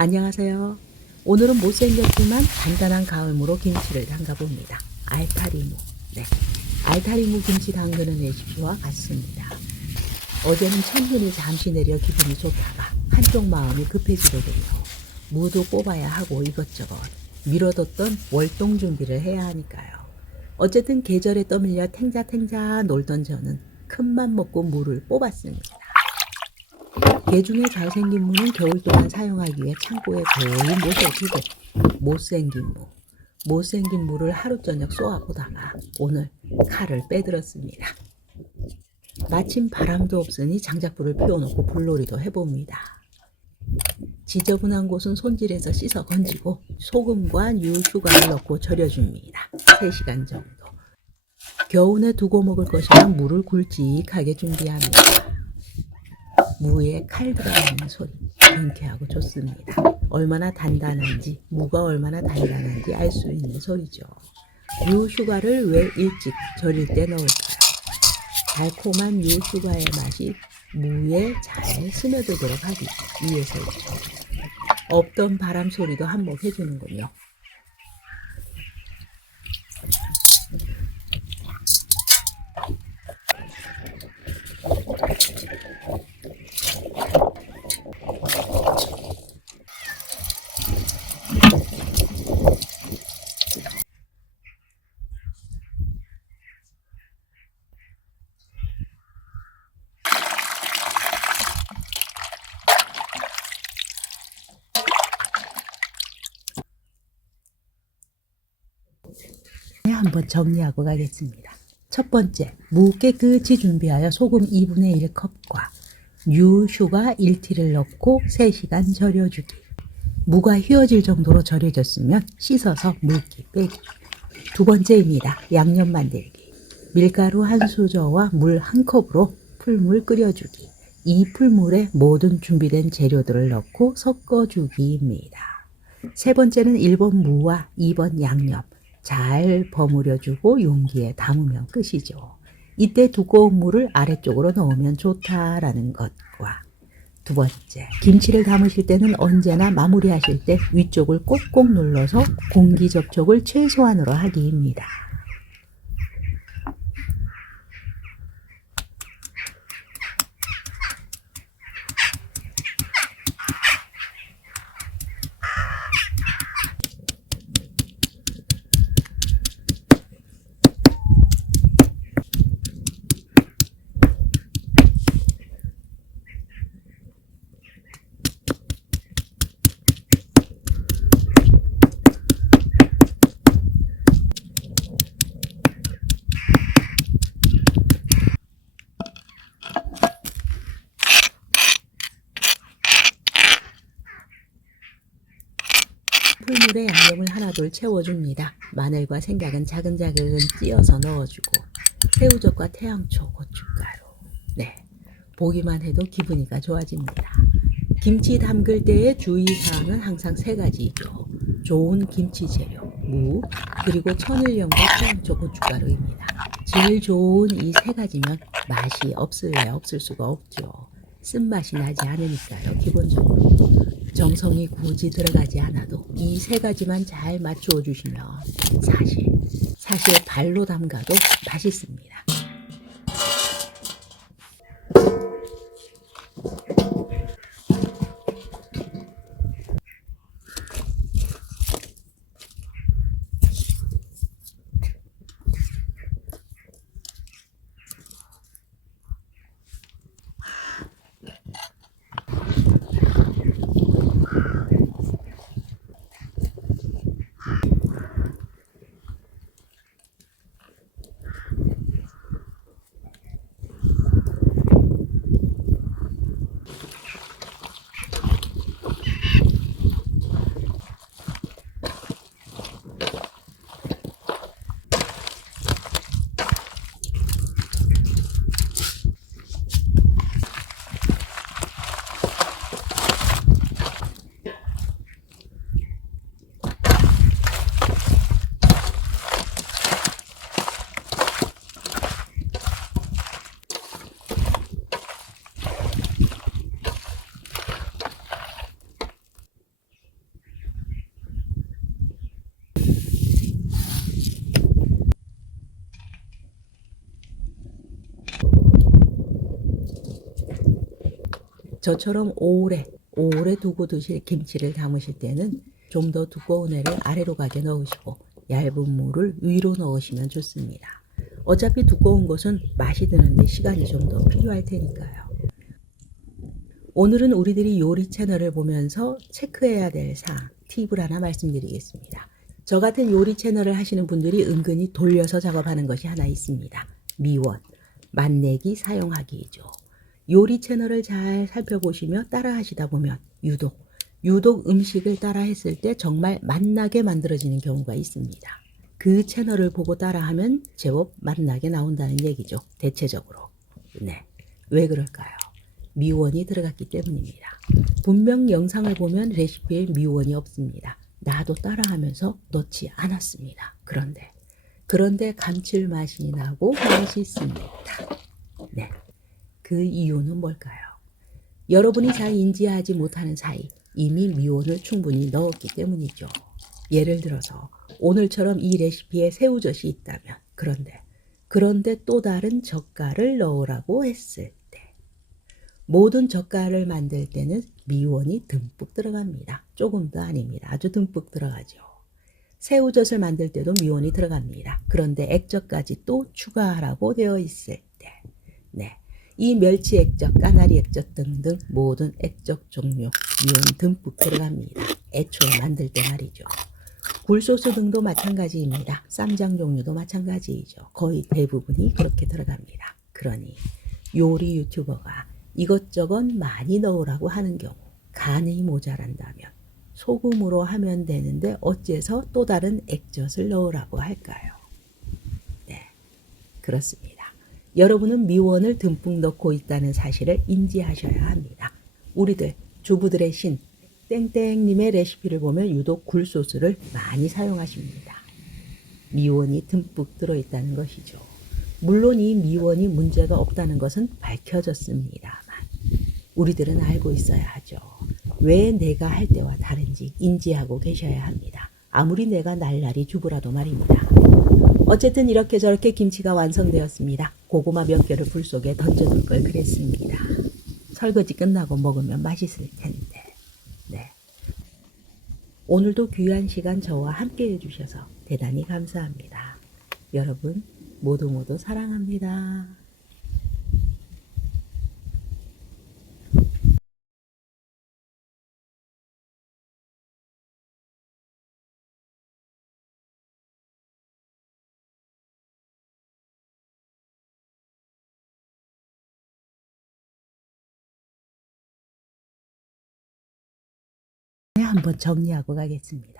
안녕하세요. 오늘은 못생겼지만 간단한 가을무로 김치를 담가봅니다. 알타리무. 네. 알타리무 김치 담그는 레시피와 같습니다. 어제는 천눈이 잠시 내려 기분이 좋다가 한쪽 마음이 급해지거든요. 무도 뽑아야 하고 이것저것 미뤄뒀던 월동 준비를 해야 하니까요. 어쨌든 계절에 떠밀려 탱자탱자 놀던 저는 큰맘 먹고 무를 뽑았습니다. 개 중에 잘생긴 무는 겨울 동안 사용하기 위해 창고에 거의 못해두고 못생긴 무, 못생긴 무를 하루 저녁 쏘아보다가 오늘 칼을 빼들었습니다. 마침 바람도 없으니 장작불을 피워놓고 불놀이도 해봅니다. 지저분한 곳은 손질해서 씻어 건지고 소금과 유휴가를 넣고 절여줍니다. 3시간 정도. 겨우내 두고 먹을 것이라 물을 굵직하게 준비합니다. 무에 칼 들어가는 소리 경쾌하고 좋습니다. 얼마나 단단한지 무가 얼마나 단단한지 알 수 있는 소리죠. 유 휴가를 왜 일찍 절일 때 넣을까요? 달콤한 유 휴가의 맛이 무에 잘 스며들도록 하기 위해서죠. 없던 바람 소리도 한몫 해주는군요. 한번 정리하고 가겠습니다. 첫 번째, 무 깨끗이 준비하여 소금 2분의 1컵과 유효가 1티를 넣고 3시간 절여주기. 무가 휘어질 정도로 절여졌으면 씻어서 물기 빼기. 두 번째입니다. 양념 만들기. 밀가루 한 수저와 물 한 컵으로 풀물 끓여주기. 이 풀물에 모든 준비된 재료들을 넣고 섞어주기입니다. 세 번째는 1번 무와 2번 양념. 잘 버무려주고 용기에 담으면 끝이죠. 이때 두꺼운 물을 아래쪽으로 넣으면 좋다라는 것과 두 번째, 김치를 담으실 때는 언제나 마무리하실 때 위쪽을 꼭꼭 눌러서 공기 접촉을 최소한으로 하기입니다. 풀물에 양념을 하나둘 채워줍니다. 마늘과 생강은 자근자근 찧어서 넣어주고 새우젓과 태양초, 고춧가루. 네, 보기만 해도 기분이가 좋아집니다. 김치 담글 때의 주의사항은 항상 세 가지죠. 좋은 김치 재료, 무, 그리고 천일염과 태양초, 고춧가루입니다. 제일 좋은 이 세 가지면 맛이 없을래 없을 수가 없죠. 쓴맛이 나지 않으니까요, 기본적으로. 정성이 굳이 들어가지 않아도 이 세 가지만 잘 맞추어 주시면 사실 사실 발로 담가도 맛있습니다. 저처럼 오래 오래 두고 드실 김치를 담으실 때는 좀 더 두꺼운 애를 아래로 가게 넣으시고 얇은 물을 위로 넣으시면 좋습니다. 어차피 두꺼운 것은 맛이 드는데 시간이 좀 더 필요할 테니까요. 오늘은 우리들이 요리 채널을 보면서 체크해야 될 사항, 팁을 하나 말씀드리겠습니다. 저 같은 요리 채널을 하시는 분들이 은근히 돌려서 작업하는 것이 하나 있습니다. 미원, 맛내기 사용하기죠. 요리 채널을 잘 살펴보시며 따라 하시다 보면 유독, 유독 음식을 따라 했을 때 정말 맛나게 만들어지는 경우가 있습니다. 그 채널을 보고 따라 하면 제법 맛나게 나온다는 얘기죠. 대체적으로. 네. 왜 그럴까요? 미원이 들어갔기 때문입니다. 분명 영상을 보면 레시피에 미원이 없습니다. 나도 따라하면서 넣지 않았습니다. 그런데 그런데 감칠맛이 나고 맛있습니다. 네. 그 이유는 뭘까요? 여러분이 잘 인지하지 못하는 사이 이미 미원을 충분히 넣었기 때문이죠. 예를 들어서 오늘처럼 이 레시피에 새우젓이 있다면 그런데 그런데 또 다른 젓갈을 넣으라고 했을 때 모든 젓갈을 만들 때는 미원이 듬뿍 들어갑니다. 조금도 아닙니다. 아주 듬뿍 들어가죠. 새우젓을 만들 때도 미원이 들어갑니다. 그런데 액젓까지 또 추가하라고 되어 있을 때, 네. 이 멸치 액젓, 까나리 액젓 등등 모든 액젓 종류 미원이 듬뿍 들어갑니다. 애초에 만들 때 말이죠. 굴소스 등도 마찬가지입니다. 쌈장 종류도 마찬가지이죠. 거의 대부분이 그렇게 들어갑니다. 그러니 요리 유튜버가 이것저것 많이 넣으라고 하는 경우 간이 모자란다면 소금으로 하면 되는데 어째서 또 다른 액젓을 넣으라고 할까요? 네, 그렇습니다. 여러분은 미원을 듬뿍 넣고 있다는 사실을 인지하셔야 합니다. 우리들 주부들의 신 땡땡님의 레시피를 보면 유독 굴소스를 많이 사용하십니다. 미원이 듬뿍 들어있다는 것이죠. 물론 이 미원이 문제가 없다는 것은 밝혀졌습니다만 우리들은 알고 있어야 하죠. 왜 내가 할 때와 다른지 인지하고 계셔야 합니다. 아무리 내가 날라리 주부라도 말입니다. 어쨌든 이렇게 저렇게 김치가 완성되었습니다. 고구마 몇 개를 불 속에 던져둘 걸 그랬습니다. 설거지 끝나고 먹으면 맛있을 텐데. 네. 오늘도 귀한 시간 저와 함께 해주셔서 대단히 감사합니다. 여러분 모두 모두 사랑합니다. 한번 정리하고 가겠습니다.